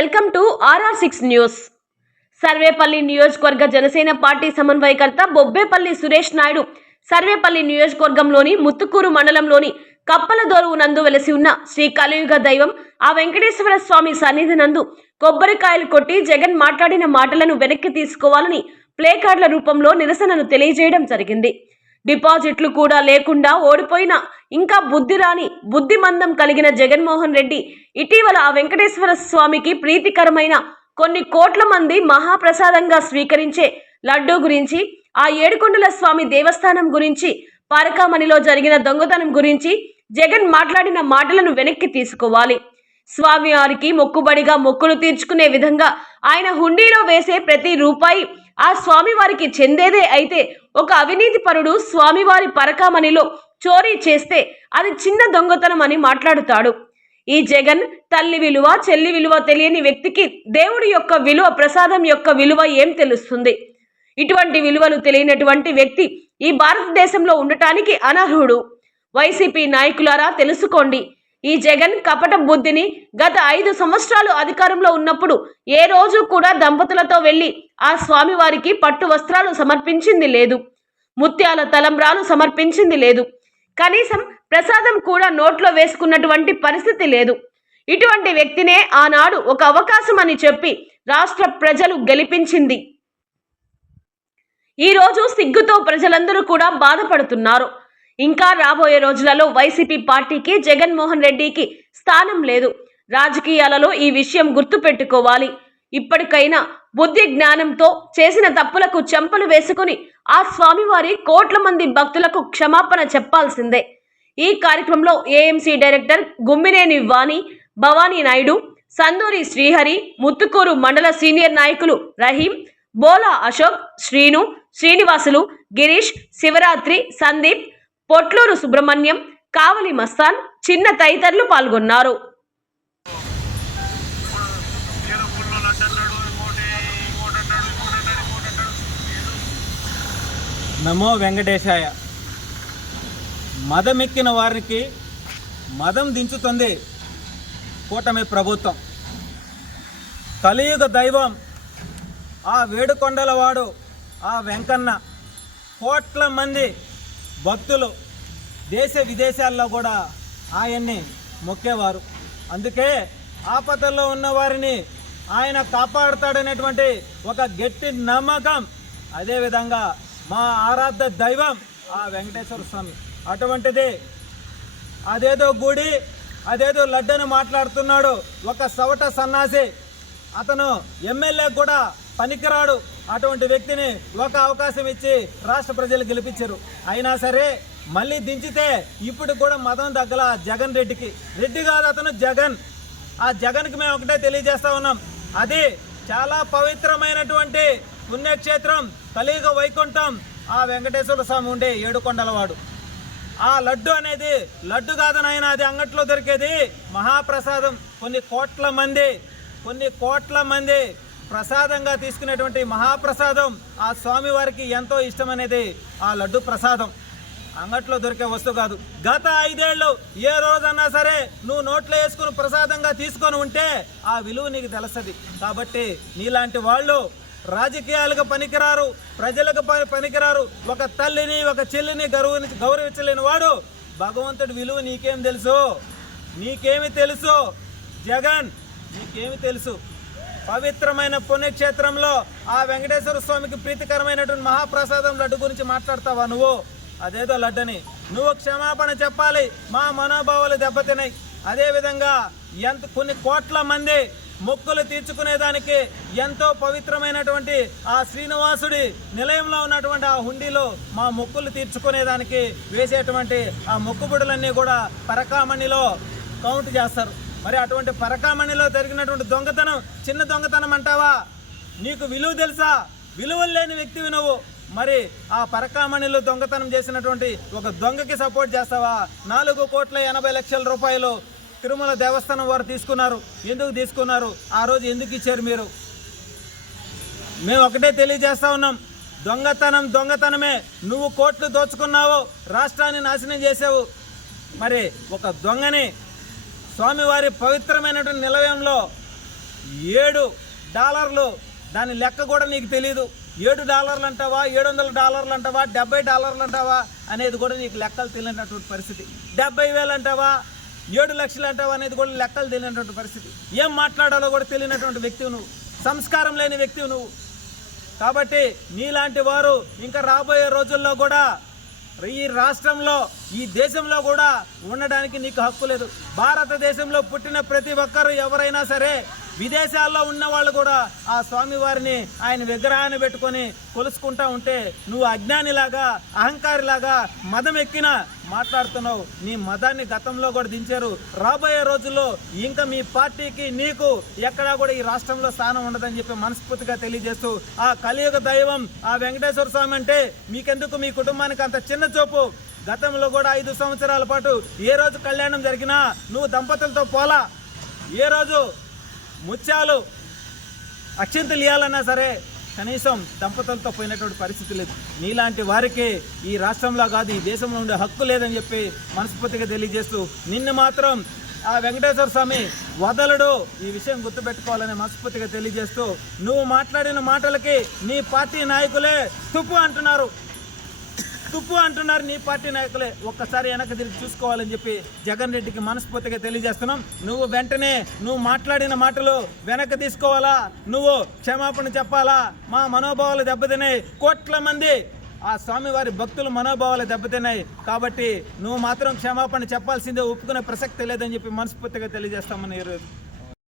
Welcome to RR six news. Sarvepalli నియోజకవర్గ Janasena party సమన్వయకర్త బొబ్బేపల్లి సురేష్ నాయుడు సర్వేపల్లి నియోజకవర్గంలోని ముత్తుకూరు మండలంలోని కప్పలదోరువు నందు వెలసి ఉన్న శ్రీ కలియుగ దైవం ఆ వెంకటేశ్వర స్వామి సన్నిధి నందు కొబ్బరికాయలు కొట్టి జగన్ మాట్లాడిన మాటలను వెనక్కి తీసుకోవాలని ప్లేకార్డుల రూపంలో నిరసనను తెలియజేయడం జరిగింది. డిపాజిట్లు కూడా లేకుండా ఓడిపోయిన ఇంకా బుద్ధి రాని బుద్ధి మందం కలిగిన జగన్మోహన్ రెడ్డి ఇటీవల ఆ వెంకటేశ్వర స్వామికి ప్రీతికరమైన కొన్ని కోట్ల మంది మహాప్రసాదంగా స్వీకరించే లడ్డూ గురించి ఆ ఏడుకొండల స్వామి దేవస్థానం గురించి పారకామణిలో జరిగిన దొంగతనం గురించి జగన్ మాట్లాడిన మాటలను వెనక్కి తీసుకోవాలి. స్వామివారికి మొక్కుబడిగా మొక్కులు తీర్చుకునే విధంగా ఆయన హుండీలో వేసే ప్రతి రూపాయి ఆ స్వామివారికి చెందేదే అయితే ఒక అవినీతి పరుడు స్వామివారి పరకామణిలో చోరీ చేస్తే అది చిన్న దొంగతనం అని మాట్లాడుతాడు. ఈ జగన్ తల్లి విలువ చెల్లి విలువ తెలియని వ్యక్తికి దేవుడి యొక్క విలువ ప్రసాదం యొక్క విలువ ఏం తెలుస్తుంది? ఇటువంటి విలువలు తెలియనటువంటి వ్యక్తి ఈ భారతదేశంలో ఉండటానికి అనర్హుడు. వైసీపీ నాయకులారా తెలుసుకోండి. ఈ జగన్ కపట బుద్ధిని గత ఐదు సంవత్సరాలు అధికారంలో ఉన్నప్పుడు ఏ రోజు కూడా దంపతులతో వెళ్ళి ఆ స్వామివారికి పట్టు వస్త్రాలు సమర్పించింది లేదు. ముత్యాల తలంబ్రాలు సమర్పించింది లేదు. కనీసం ప్రసాదం కూడా నోట్లో వేసుకున్నటువంటి పరిస్థితి లేదు. ఇటువంటి వ్యక్తినే ఆనాడు ఒక అవకాశం అని చెప్పి రాష్ట్ర ప్రజలు గెలిపించింది. ఈ రోజు సిగ్గుతో ప్రజలందరూ కూడా బాధపడుతున్నారు. ఇంకా రాబోయే రోజులలో వైసీపీ పార్టీకి జగన్మోహన్ రెడ్డికి స్థానం లేదు. రాజకీయాలలో ఈ విషయం గుర్తుపెట్టుకోవాలి. ఇప్పటికైనా బుద్ధి జ్ఞానంతో చేసిన తప్పులకు చెంపలు వేసుకుని ఆ స్వామివారి కోట్ల మంది భక్తులకు క్షమాపణ చెప్పాల్సిందే. ఈ కార్యక్రమంలో ఏఎంసీ డైరెక్టర్ గుమ్మినేని వాణి భవానీ నాయుడు సందూరి శ్రీహరి ముత్తుకూరు మండల సీనియర్ నాయకులు రహీం బోలా అశోక్ శ్రీను శ్రీనివాసులు గిరీష్ శివరాత్రి సందీప్ పొట్లూరు సుబ్రహ్మణ్యం కావలి మస్తాన్ చిన్న తదితరులు పాల్గొన్నారు. నమో వెంకటేశాయ. మదమెక్కిన వారికి మదం దించుతుంది కూటమి ప్రభుత్వం. కలియుగ దైవం ఆ వేడుకొండలవాడు ఆ వెంకన్న కోట్ల మంది భక్తులు దేశ విదేశాల్లో కూడా ఆయన్ని మొక్కేవారు. అందుకే ఆపదల్లో ఉన్న వారిని ఆయన కాపాడుతాడనేటువంటి ఒక గట్టి నమ్మకం. అదేవిధంగా మా ఆరాధ్య దైవం ఆ వెంకటేశ్వర స్వామి. అటువంటిది అదేదో గుడి అదేదో లడ్డను మాట్లాడుతున్నాడు ఒక సవట సన్నాసి. అతను ఎమ్మెల్యే కూడా పనికిరాడు. అటువంటి వ్యక్తిని ఒక అవకాశం ఇచ్చి రాష్ట్ర ప్రజలు గెలిపించారు. అయినా సరే మళ్ళీ దించితే ఇప్పుడు కూడా మతం దగ్గర జగన్ రెడ్డికి. రెడ్డి కాదు అతను జగన్. ఆ జగన్కి మేము ఒకటే తెలియజేస్తా ఉన్నాం. అది చాలా పవిత్రమైనటువంటి పుణ్యక్షేత్రం కలియుగ వైకుంఠం ఆ వెంకటేశ్వర స్వామి ఉండే ఏడుకొండలవాడు. ఆ లడ్డు అనేది లడ్డు కాదు నాయన అది అంగట్లో దొరికేది మహాప్రసాదం. కొన్ని కోట్ల మంది కొన్ని కోట్ల మంది ప్రసాదంగా తీసుకునేటువంటి మహాప్రసాదం ఆ స్వామివారికి ఎంతో ఇష్టమనేది ఆ లడ్డు ప్రసాదం. అంగట్లో దొరికే వస్తువు కాదు. గత ఐదేళ్ళు ఏ రోజన్నా సరే నువ్వు నోట్లో వేసుకుని ప్రసాదంగా తీసుకొని ఉంటే ఆ విలువ నీకు తెలుస్తుంది. కాబట్టి నీలాంటి వాళ్ళు రాజకీయాలకు పనికిరారు ప్రజలకు పనికిరారు. ఒక తల్లిని ఒక చెల్లిని గౌరవ గౌరవించలేని వాడు భగవంతుడి విలువ నీకేం తెలుసు? నీకేమి తెలుసు? జగన్ నీకేమి తెలుసు? పవిత్రమైన పుణ్యక్షేత్రంలో ఆ వెంకటేశ్వర స్వామికి ప్రీతికరమైనటువంటి మహాప్రసాదం లడ్డు గురించి మాట్లాడతావా నువ్వు? అదేదో లడ్డని. నువ్వు క్షమాపణ చెప్పాలి. మా మనోభావాలు దెబ్బతినాయి అదేవిధంగా ఎంత కొన్ని కోట్ల మంది మొక్కులు తీర్చుకునేదానికి ఎంతో పవిత్రమైనటువంటి ఆ శ్రీనివాసుడి నిలయంలో ఉన్నటువంటి ఆ హుండీలో మా మొక్కులు తీర్చుకునేదానికి వేసేటువంటి ఆ మొక్కుబుడులన్నీ కూడా పరకామణిలో కౌంట్ చేస్తారు. మరి అటువంటి పరకామణిలో జరిగినటువంటి దొంగతనం చిన్న దొంగతనం అంటావా? నీకు విలువ తెలుసా? విలువలు లేని వ్యక్తివి నువ్వు. మరి ఆ పరకామణిలో దొంగతనం చేసినటువంటి ఒక దొంగకి సపోర్ట్ చేస్తావా? నాలుగు కోట్ల ఎనభై లక్షల రూపాయలు తిరుమల దేవస్థానం వారు తీసుకున్నారు. ఎందుకు తీసుకున్నారు? ఆ రోజు ఎందుకు ఇచ్చారు మీరు? మేము ఒకటే తెలియజేస్తా ఉన్నాం. దొంగతనం దొంగతనమే. నువ్వు కోట్లు దోచుకున్నావు రాష్ట్రాన్ని నాశనం చేసావు. మరి ఒక దొంగని స్వామివారి పవిత్రమైనటువంటి నిలయంలో ఏడు డాలర్లు దాని లెక్క కూడా నీకు తెలియదు ఏడు డాలర్లు అంటావా ఏడు వందల డాలర్లు అంటావా డెబ్బై డాలర్లు అంటావా అనేది కూడా నీకు లెక్కలు తెలియనటువంటి పరిస్థితి. డెబ్బై వేలు అంటావా ఏడు లక్షలు అంటావా అనేది కూడా లెక్కలు తెలియనటువంటి పరిస్థితి. ఏం మాట్లాడాలో కూడా తెలియనటువంటి వ్యక్తివి నువ్వు. సంస్కారం లేని వ్యక్తివి నువ్వు. కాబట్టి నీలాంటి వారు ఇంకా రాబోయే రోజుల్లో కూడా ఈ రాష్ట్రంలో ఈ దేశంలో కూడా ఉండడానికి నీకు హక్కు లేదు. భారతదేశంలో పుట్టిన ప్రతి ఒక్కరు ఎవరైనా సరే విదేశాల్లో ఉన్న వాళ్ళు కూడా ఆ స్వామివారిని ఆయన విగ్రహాన్ని పెట్టుకొని కొలుసుకుంటా ఉంటే నువ్వు అజ్ఞానిలాగా అహంకారిలాగా మదం ఎక్కిన మాట్లాడుతున్నావు. నీ మతాన్ని గతంలో కూడా దించారు. రాబోయే రోజుల్లో ఇంకా మీ పార్టీకి నీకు ఎక్కడా కూడా ఈ రాష్ట్రంలో స్థానం ఉండదని చెప్పి మనస్ఫూర్తిగా తెలియజేస్తూ ఆ కలియుగ దైవం ఆ వెంకటేశ్వర స్వామి అంటే మీకెందుకు మీ కుటుంబానికి అంత చిన్న చూపు? గతంలో కూడా ఐదు సంవత్సరాల పాటు ఏ రోజు కళ్యాణం జరిగినా నువ్వు దంపతులతో పోలా? ఏ రోజు ముత్యాలు అక్షింతలు ఇవ్వాలన్నా సరే కనీసం దంపతులతో పోయినటువంటి పరిస్థితి లేదు. నీలాంటి వారికి ఈ రాష్ట్రంలో కాదు ఈ దేశంలో ఉండే హక్కు లేదని చెప్పి మనస్ఫూర్తిగా తెలియజేస్తూ నిన్ను మాత్రం ఆ వెంకటేశ్వర స్వామి వదలడు. ఈ విషయం గుర్తుపెట్టుకోవాలని మనస్ఫూర్తిగా తెలియజేస్తూ నువ్వు మాట్లాడిన మాటలకి నీ పార్టీ నాయకులే తుప్పు అంటున్నారు. తుప్పు అంటున్నారు నీ పార్టీ నాయకులే. ఒక్కసారి వెనక తిరిగి చూసుకోవాలని చెప్పి జగన్ రెడ్డికి మనస్ఫూర్తిగా తెలియజేస్తున్నాం. నువ్వు వెంటనే నువ్వు మాట్లాడిన మాటలు వెనక తీసుకోవాలా? నువ్వు క్షమాపణ చెప్పాలా? మా మనోభావాలు దెబ్బతిన్నాయి. కోట్ల మంది ఆ స్వామివారి భక్తుల మనోభావాలు దెబ్బతిన్నాయి. కాబట్టి నువ్వు మాత్రం క్షమాపణ చెప్పాల్సిందే ఒప్పుకునే ప్రసక్తి లేదని చెప్పి మనస్ఫూర్తిగా తెలియజేస్తామని ఈరోజు